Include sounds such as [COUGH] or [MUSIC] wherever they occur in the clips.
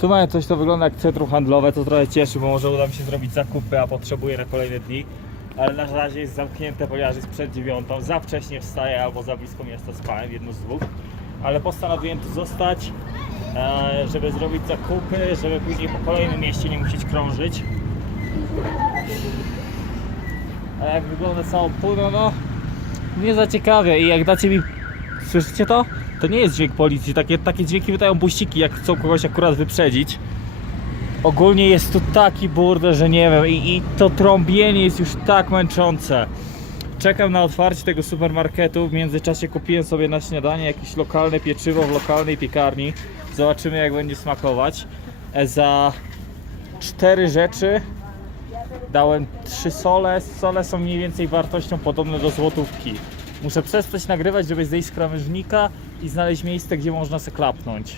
Tu mają coś, co wygląda jak centrum handlowe, to trochę cieszy, bo może uda mi się zrobić zakupy, a potrzebuję na kolejne dni. Ale na razie jest zamknięte, ponieważ jest przed dziewiątą. Za wcześnie wstaję albo za blisko miasta spałem, jedno z dwóch. Ale postanowiłem tu zostać, e, żeby zrobić zakupy, żeby później po kolejnym mieście nie musieć krążyć. A jak wygląda całą pórą, no nie za ciekawie i jak dacie mi Słyszycie to? To nie jest dźwięk policji. Takie, takie dźwięki wydają buściki, jak chcą kogoś akurat wyprzedzić. Ogólnie jest tu taki burdel, że nie wiem. I, I to trąbienie jest już tak męczące. Czekam na otwarcie tego supermarketu. W międzyczasie kupiłem sobie na śniadanie jakieś lokalne pieczywo w lokalnej piekarni. Zobaczymy jak będzie smakować. E, Za cztery rzeczy dałem trzy sole. Sole są mniej więcej wartością podobne do złotówki. Muszę przestać nagrywać, żeby zejść z krawężnika i znaleźć miejsce, gdzie można se klapnąć.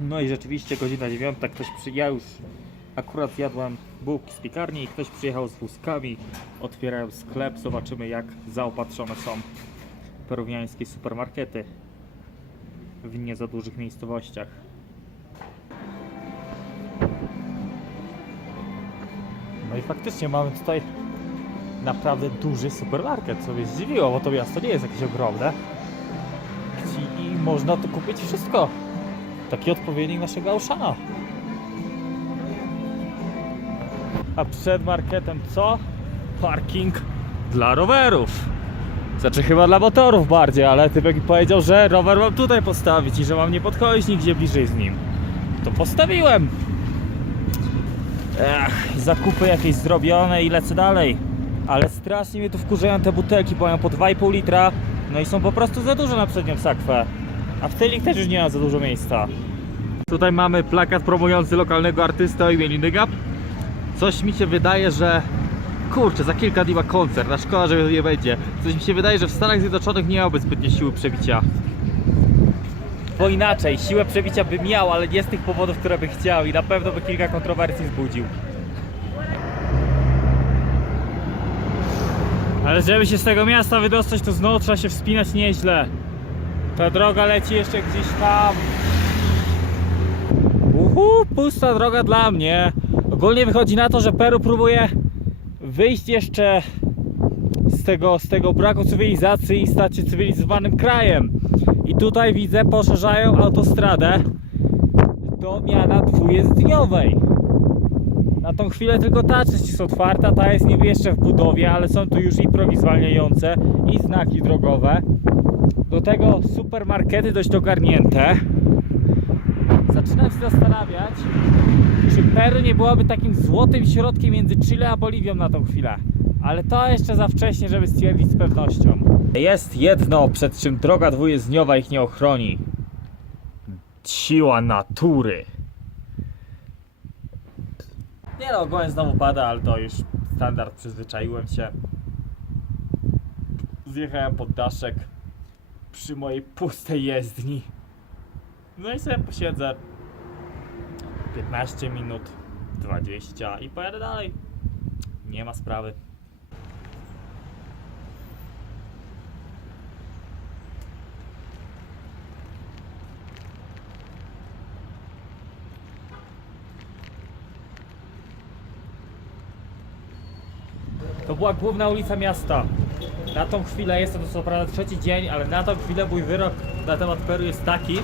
No i rzeczywiście godzina dziewiąta, ktoś przy... Ja już akurat jadłem bułki z piekarni i ktoś przyjechał z wózkami, otwierają sklep, zobaczymy jak zaopatrzone są peruwiańskie supermarkety w nie za dużych miejscowościach. No i faktycznie mamy tutaj naprawdę duży supermarket, co mnie zdziwiło, bo to miasto nie jest jakieś ogromne. I, można tu kupić wszystko. Taki odpowiednik naszego Auszana. A przed marketem co? Parking dla rowerów. Znaczy chyba dla motorów bardziej, ale typek powiedział, że rower mam tutaj postawić i że mam nie podchodzić nigdzie bliżej z nim. To postawiłem. Ech, zakupy jakieś zrobione i lecę dalej. Ale strasznie mnie tu wkurzają te butelki, bo mają po 2,5 litra. No i są po prostu za duże na przednią sakwę. A w tylnik też już nie ma za dużo miejsca. Tutaj mamy plakat promujący lokalnego artystę o imieniu Nygap. Coś mi się wydaje, że Kurczę, za kilka dni ma koncert, a szkoda, że nie będzie. Coś mi się wydaje, że w Stanach Zjednoczonych nie miałby zbytnie siły przebicia. Bo inaczej, siłę przebicia by miał, ale nie z tych powodów, które by chciał i na pewno by kilka kontrowersji wzbudził. Ale żeby się z tego miasta wydostać, to znowu trzeba się wspinać nieźle. Ta droga leci jeszcze gdzieś tam. Uhu, pusta droga dla mnie. Ogólnie wychodzi na to, że Peru próbuje wyjść jeszcze z tego, z tego braku cywilizacji i stać się cywilizowanym krajem. I tutaj widzę, poszerzają autostradę do miana dwujezdniowej. Na tą chwilę tylko ta część jest otwarta, ta jest niby jeszcze w budowie, ale są tu już i progi zwalniające, i znaki drogowe. Do tego supermarkety dość ogarnięte. Zaczynam się zastanawiać, czy Peru nie byłoby takim złotym środkiem między Chile a Boliwią na tą chwilę. Ale to jeszcze za wcześnie, żeby stwierdzić z pewnością. Jest jedno, przed czym droga dwujezdniowa ich nie ochroni. Siła natury. Nie no, ogólnie znowu pada, ale to już standard, przyzwyczaiłem się. Zjechałem pod daszek przy mojej pustej jezdni. No i sobie posiedzę 15 minut, 20 i pojadę dalej. Nie ma sprawy. Była główna ulica miasta. Na tą chwilę jest to co prawda trzeci dzień, ale na tą chwilę mój wyrok na temat Peru jest taki,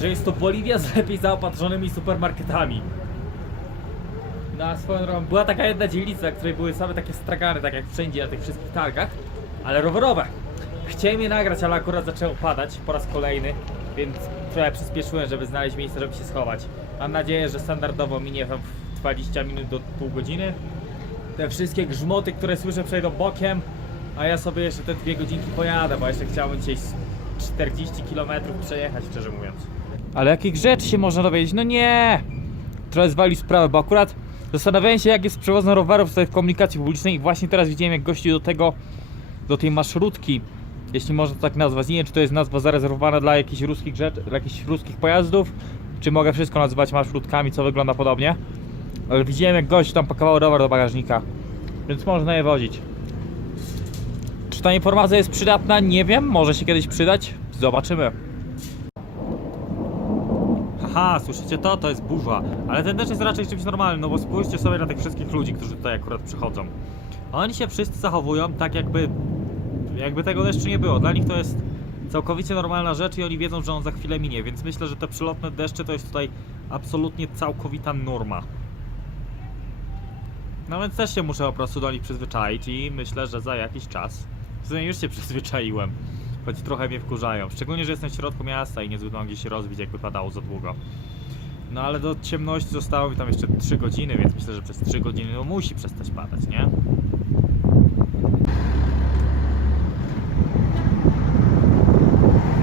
że jest to Boliwia z lepiej zaopatrzonymi supermarketami. Na swoją drogą była taka jedna dzielnica, w której były same takie stragany, tak jak wszędzie na tych wszystkich targach, ale rowerowe. Chciałem je nagrać, ale akurat zaczęło padać po raz kolejny, więc trochę przyspieszyłem, żeby znaleźć miejsce, żeby się schować. Mam nadzieję, że standardowo minie tam 20 minut do pół godziny. Te wszystkie grzmoty, które słyszę przejdą bokiem, a ja sobie jeszcze te dwie godzinki pojadę, bo jeszcze chciałbym z 40 km przejechać, szczerze mówiąc. Ale jakich rzeczy się można dowiedzieć? No nie! Trochę zwalił sprawę, bo akurat zastanawiałem się jak jest przewozem rowerów w komunikacji publicznej i właśnie teraz widziałem jak gości do tego, do tej maszrutki, jeśli można to tak nazwać. Nie wiem czy to jest nazwa zarezerwowana dla jakichś ruskich rzeczy, dla jakichś ruskich pojazdów, czy mogę wszystko nazywać maszrutkami, co wygląda podobnie. Ale widziałem jak gość tam pakował rower do bagażnika. Więc można je wozić. Czy ta informacja jest przydatna? Nie wiem, może się kiedyś przydać. Zobaczymy. Haha, słyszycie to? To jest burza. Ale ten deszcz jest raczej czymś normalnym, no bo spójrzcie sobie na tych wszystkich ludzi, którzy tutaj akurat przychodzą. Oni się wszyscy zachowują tak jakby, jakby tego deszczu nie było. Dla nich to jest całkowicie normalna rzecz i oni wiedzą, że on za chwilę minie, więc myślę, że te przelotne deszcze to jest tutaj absolutnie całkowita norma. No więc też się muszę po prostu do nich przyzwyczaić i myślę, że za jakiś czas w sumie już się [LAUGHS] przyzwyczaiłem. Choć trochę mnie wkurzają. Szczególnie, że jestem w środku miasta i niezbyt gdzie się rozbić, jakby padało za długo. No ale do ciemności zostało mi tam jeszcze 3 godziny, więc myślę, że przez 3 godziny no musi przestać padać, nie?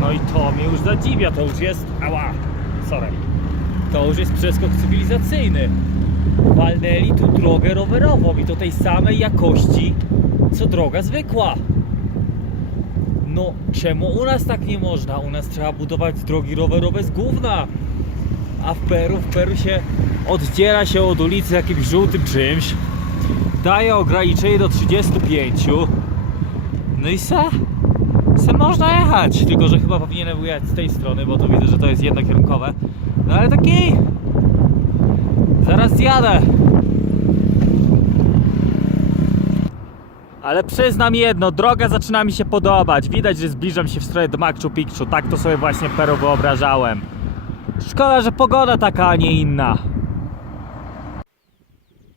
No i to mnie już zadziwia, to już jest... Ała! Sorry. To już jest przeskok cywilizacyjny. Walnęli tu drogę rowerową i to tej samej jakości, co droga zwykła. No, czemu u nas tak nie można? U nas trzeba budować drogi rowerowe z gówna. A w Peru, w Peru się oddziela się od ulicy jakimś żółtym czymś. Daje ograniczenie do 35. No i se, se można jechać. Tylko, że chyba powinienem jechać z tej strony, bo to widzę, że to jest jednokierunkowe. No ale taki... Zaraz jadę. Ale przyznam jedno, droga zaczyna mi się podobać. Widać, że zbliżam się w stronę do Machu Picchu. Tak to sobie właśnie Peru wyobrażałem. Szkoda, że pogoda taka, a nie inna.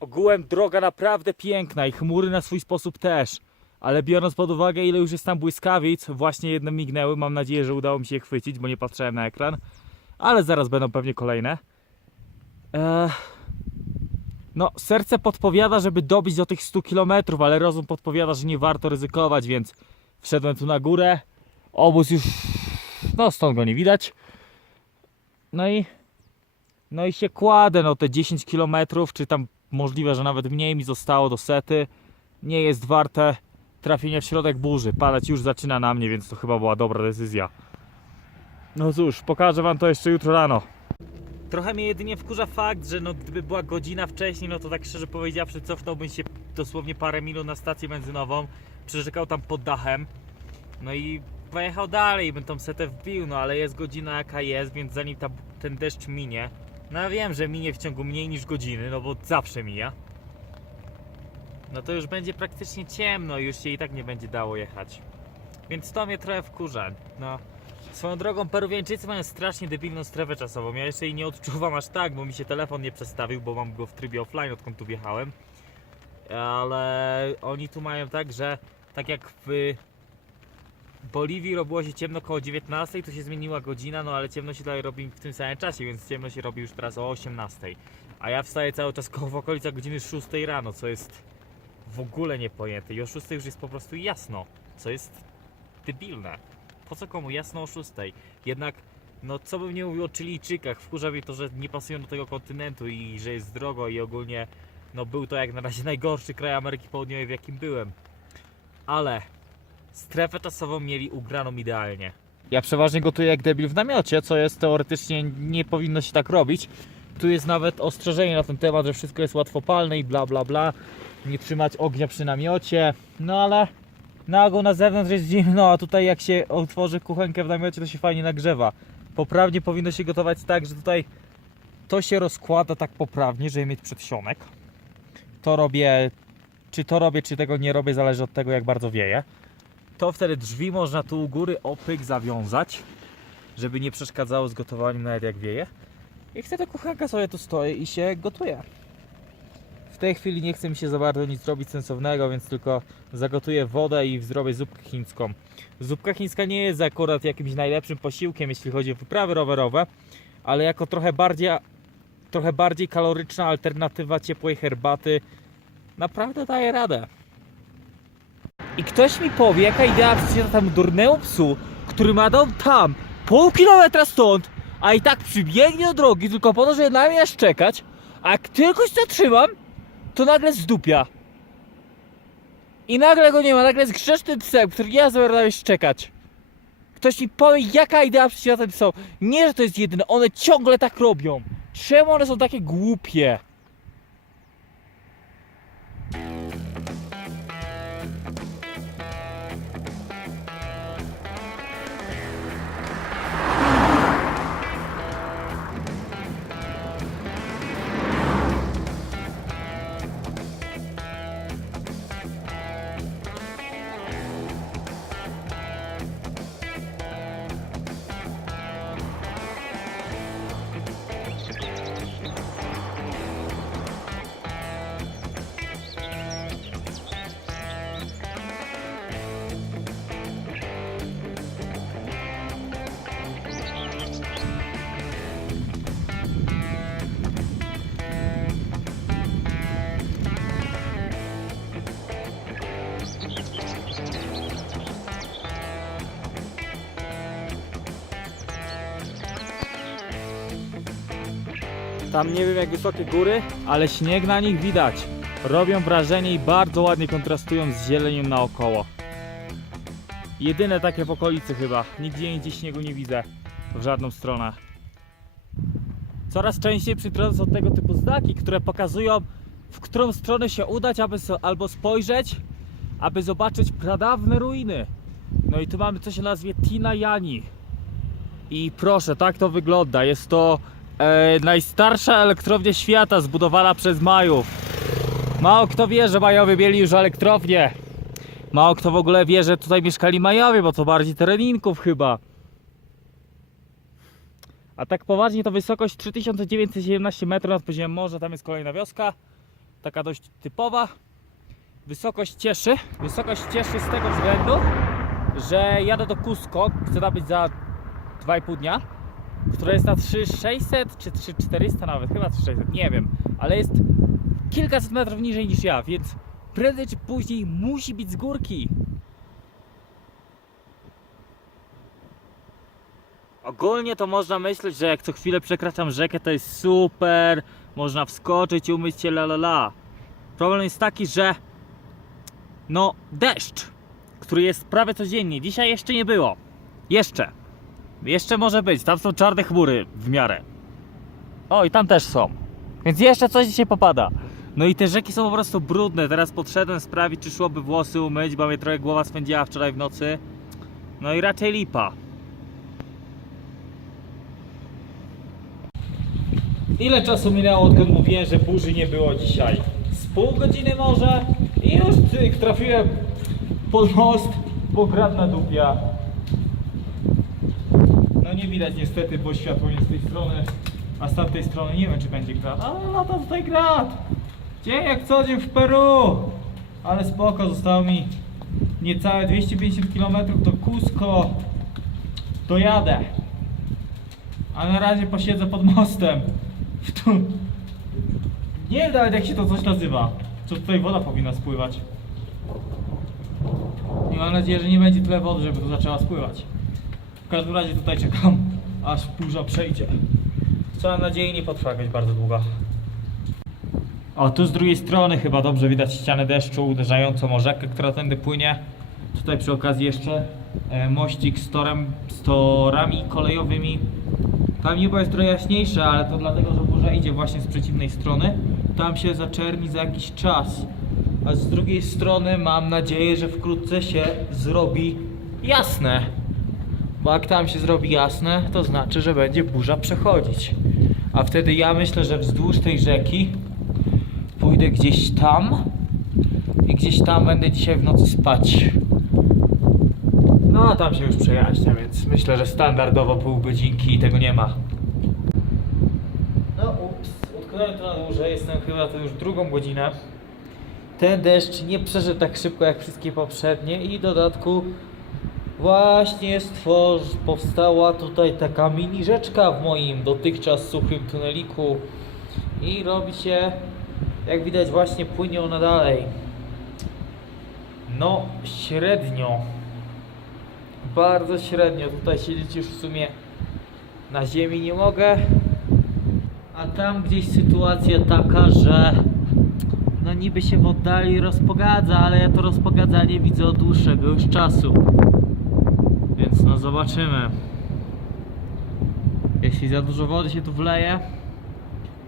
Ogółem droga naprawdę piękna i chmury na swój sposób też. Ale biorąc pod uwagę, ile już jest tam błyskawic, właśnie jedne mignęły. Mam nadzieję, że udało mi się je chwycić, bo nie patrzyłem na ekran. Ale zaraz będą pewnie kolejne. Eee... No, serce podpowiada, żeby dobić do tych 100 km, ale rozum podpowiada, że nie warto ryzykować, więc wszedłem tu na górę. Obóz już, no stąd go nie widać. No i, no i się kładę, no te 10 km, czy tam możliwe, że nawet mniej mi zostało do sety. Nie jest warte trafienia w środek burzy. Padać już zaczyna na mnie, więc to chyba była dobra decyzja. No cóż, pokażę wam to jeszcze jutro rano. Trochę mnie jedynie wkurza fakt, że no gdyby była godzina wcześniej, no to tak szczerze powiedziawszy cofnąłbym się dosłownie parę minut na stację benzynową, przeczekał tam pod dachem, no i pojechał dalej, bym tą setę wbił, no ale jest godzina jaka jest, więc zanim ta, ten deszcz minie, no ja wiem, że minie w ciągu mniej niż godziny, no bo zawsze mija, no to już będzie praktycznie ciemno już się i tak nie będzie dało jechać. Więc to mnie trochę wkurza, no. Swoją drogą Peruwiańczycy mają strasznie debilną strefę czasową. Ja jeszcze jej nie odczuwam aż tak, bo mi się telefon nie przestawił, bo mam go w trybie offline odkąd tu wjechałem. Ale oni tu mają tak, że tak jak w Boliwii robiło się ciemno koło 19, to się zmieniła godzina, no ale ciemno się dalej robi w tym samym czasie, więc ciemno się robi już teraz o 18. A ja wstaję cały czas koło w okolicach godziny 6 rano, co jest w ogóle niepojęte. I o 6 już jest po prostu jasno, co jest debilne po co komu jasno o 6? Jednak, no co bym nie mówił o Chilijczykach, wkurza mnie to, że nie pasują do tego kontynentu i że jest drogo i ogólnie, no był to jak na razie [LAUGHS] najgorszy kraj Ameryki Południowej, w jakim byłem. Ale strefę czasową mieli ugraną idealnie. Ja przeważnie gotuję jak debil w namiocie, co jest teoretycznie nie powinno się tak robić. Tu jest nawet ostrzeżenie na ten temat, że wszystko jest łatwopalne i bla bla bla. Nie trzymać ognia przy namiocie. No ale na ogół na zewnątrz jest zimno, a tutaj jak się otworzy kuchenkę w namiocie, to się fajnie nagrzewa. Poprawnie powinno się gotować tak, że tutaj to się rozkłada tak poprawnie, żeby mieć przedsionek. To robię, czy to robię, czy tego nie robię, zależy od tego, jak bardzo wieje. To wtedy drzwi można tu u góry opyk zawiązać, żeby nie przeszkadzało z gotowaniem nawet jak wieje. I wtedy kuchenka sobie tu stoi i się gotuje. Tej chwili nie chce mi się za bardzo nic robić sensownego, więc tylko zagotuję wodę i zrobię zupkę chińską. Zupka chińska nie jest akurat jakimś najlepszym posiłkiem, jeśli chodzi o wyprawy rowerowe, ale jako trochę bardziej, trochę bardziej kaloryczna alternatywa ciepłej herbaty naprawdę daje radę. I ktoś mi powie, jaka idea przyjdzie temu durnemu psu, który ma dom tam, pół kilometra stąd, a i tak przybiegnie do drogi tylko po to, żeby na mnie czekać, a jak tylko się zatrzymam, to nagle zdupia. I nagle go nie ma, nagle jest grzeszny psem, który ja zamierzałeś czekać. Ktoś mi powie, jaka idea przyczyna tym są. Nie, że to jest jedyne, one ciągle tak robią. Czemu one są takie głupie? Tam nie wiem jak wysokie góry, ale śnieg na nich widać. Robią wrażenie i bardzo ładnie kontrastują z zielenią naokoło. Jedyne takie w okolicy chyba. Nigdzie indziej śniegu nie widzę. W żadną stronę. Coraz częściej przytrodzą są tego typu znaki, które pokazują w którą stronę się udać, aby so, albo spojrzeć, aby zobaczyć pradawne ruiny. No i tu mamy coś o nazwie Tina Jani. I proszę, tak to wygląda. Jest to e, najstarsza elektrownia świata zbudowana przez Majów. Mało kto wie, że Majowie mieli już elektrownię. Mało kto w ogóle wie, że tutaj mieszkali Majowie, bo to bardziej tereninków chyba. A tak poważnie to wysokość 3917 metrów nad poziomem morza, tam jest kolejna wioska. Taka dość typowa. Wysokość cieszy. Wysokość cieszy z tego względu, że jadę do Cusco, chcę tam być za 2,5 dnia, które jest na 3600 czy 3400 nawet, chyba 3600, nie wiem, ale jest kilkaset metrów niżej niż ja, więc prędzej czy później musi być z górki. Ogólnie to można myśleć, że jak co chwilę przekraczam rzekę, to jest super, można wskoczyć umyć się la la la. Problem jest taki, że no deszcz, który jest prawie codziennie, dzisiaj jeszcze nie było. Jeszcze. Jeszcze może być, tam są czarne chmury w miarę. O, i tam też są. Więc jeszcze coś dzisiaj popada. No i te rzeki są po prostu brudne. Teraz podszedłem sprawdzić, czy szłoby włosy umyć, bo mnie trochę głowa spędziła wczoraj w nocy. No i raczej lipa. Ile czasu minęło, odkąd mówiłem, że burzy nie było dzisiaj? Z pół godziny może? I już trafiłem pod most, bo gradna dupia. No nie widać niestety, bo światło jest z tej strony, a z tamtej strony nie wiem, czy będzie grad. Ale lata tutaj grad. Dzień jak co dzień w Peru. Ale spoko, zostało mi niecałe 250 km do Cusco. Dojadę. A na razie posiedzę pod mostem. Tu... Nie wiem nawet jak się to coś nazywa. Co tutaj woda powinna spływać. I mam nadzieję, że nie będzie tyle wody, żeby tu zaczęła spływać. W każdym razie tutaj czekam, aż burza przejdzie. Co mam nadzieję nie potrwa jakoś bardzo długo. O, tu z drugiej strony chyba dobrze widać ścianę deszczu uderzającą o rzekę, która tędy płynie. Tutaj przy okazji jeszcze e, mościk z, torem, z torami kolejowymi. Tam niebo jest trochę jaśniejsze, ale to dlatego, że burza idzie właśnie z przeciwnej strony. Tam się zaczerni za jakiś czas. A z drugiej strony mam nadzieję, że wkrótce się zrobi jasne. Bo jak tam się zrobi jasne, to znaczy, że będzie burza przechodzić. A wtedy ja myślę, że wzdłuż tej rzeki pójdę gdzieś tam i gdzieś tam będę dzisiaj w nocy spać. No a tam się już przejaśnia, więc myślę, że standardowo pół godzinki i tego nie ma. No ups, utknąłem to na dłużej, jestem chyba to już drugą godzinę. Ten deszcz nie przeszedł tak szybko jak wszystkie poprzednie i w dodatku właśnie stworz, powstała tutaj taka mini rzeczka w moim dotychczas suchym tuneliku i robi się, jak widać właśnie płynie ona dalej. No średnio, bardzo średnio, tutaj siedzieć już w sumie na ziemi nie mogę, a tam gdzieś sytuacja taka, że no niby się w oddali rozpogadza, ale ja to rozpogadzanie widzę od dłuższego już czasu. Więc no zobaczymy. Jeśli za dużo wody się tu wleje,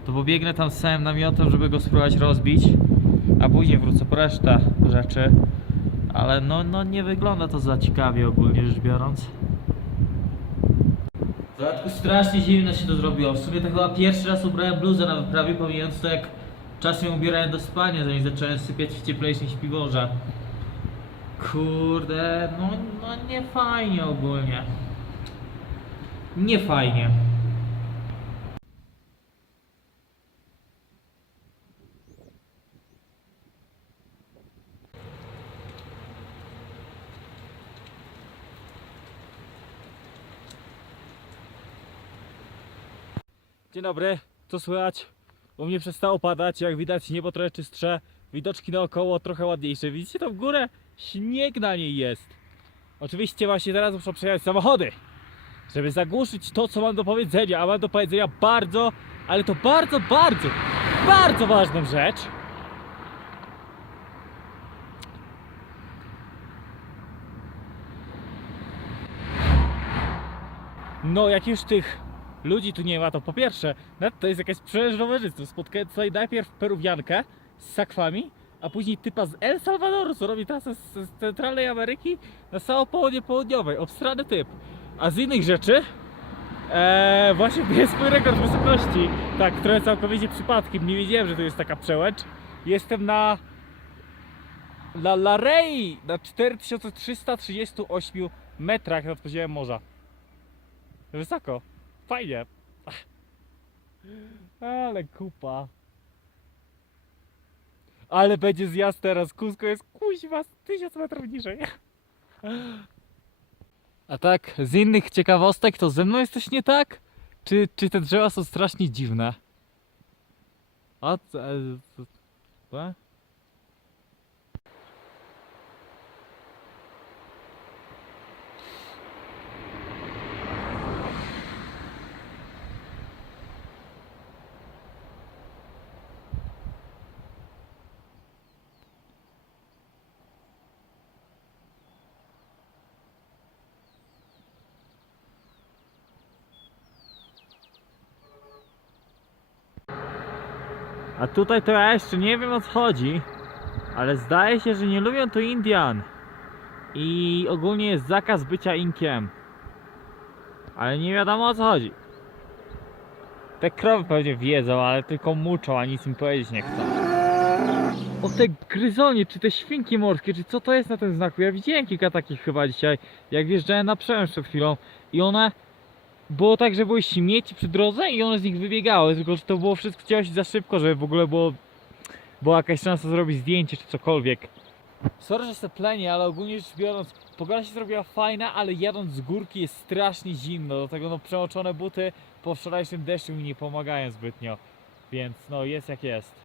to pobiegnę tam z całym namiotem, żeby go spróbować rozbić, a później wrócę po resztę rzeczy. Ale no, no nie wygląda to za ciekawie ogólnie rzecz biorąc. W dodatku strasznie zimno się to zrobiło. W sumie to chyba pierwszy raz ubrałem bluzę na wyprawie, pomijając to jak czasem ubierałem do spania, zanim zacząłem sypiać w cieplejszej śpiworze. Kurde, no, no nie fajnie ogólnie. Nie fajnie. Dzień dobry, co słychać? U mnie przestało padać, jak widać niebo trochę czystsze, widoczki naokoło trochę ładniejsze. Widzicie tam w górę? Śnieg na niej jest. Oczywiście właśnie teraz muszą przejechać samochody. żeby zagłuszyć to, co mam do powiedzenia, a mam do powiedzenia bardzo, ale to bardzo, bardzo, bardzo ważną rzecz. No, jak już tych ludzi tu nie ma, to po pierwsze, nawet to jest jakaś sprzedaż rowerzystów. Spotkałem tutaj najpierw peruwiankę z sakwami, a później typa z El Salvadoru, co robi trasę z, z centralnej Ameryki na całą południe południowej. Obstrany typ. A z innych rzeczy, Eee, właśnie jest mój rekord wysokości. Tak, trochę całkowicie przypadkiem. Nie wiedziałem, że to jest taka przełęcz. Jestem na. Na Larei na 4338 metrach nad poziomem morza. Wysoko. Fajnie. Ale kupa. Ale będzie zjazd teraz. Kusko jest kuźwa z 1000 metrów niżej. A tak, z innych ciekawostek, to ze mną jest coś nie tak? Czy, czy te drzewa są strasznie dziwne? A co? A tutaj to ja jeszcze nie wiem o co chodzi, ale zdaje się, że nie lubią tu Indian. I ogólnie jest zakaz bycia inkiem. Ale nie wiadomo o co chodzi. Te krowy pewnie wiedzą, ale tylko muczą, a nic im powiedzieć nie chcą. O te gryzonie, czy te świnki morskie, czy co to jest na tym znaku? Ja widziałem kilka takich chyba dzisiaj, jak wjeżdżałem na przełęcz przed chwilą i one było tak, że były śmieci przy drodze i one z nich wybiegały, tylko to było wszystko działo się za szybko, żeby w ogóle było była jakaś szansa zrobić zdjęcie czy cokolwiek. Sorry, że se plenię, ale ogólnie rzecz biorąc, pogoda się zrobiła fajna, ale jadąc z górki jest strasznie zimno, do tego no przeoczone buty po wczorajszym deszczu mi nie pomagają zbytnio, więc no jest jak jest.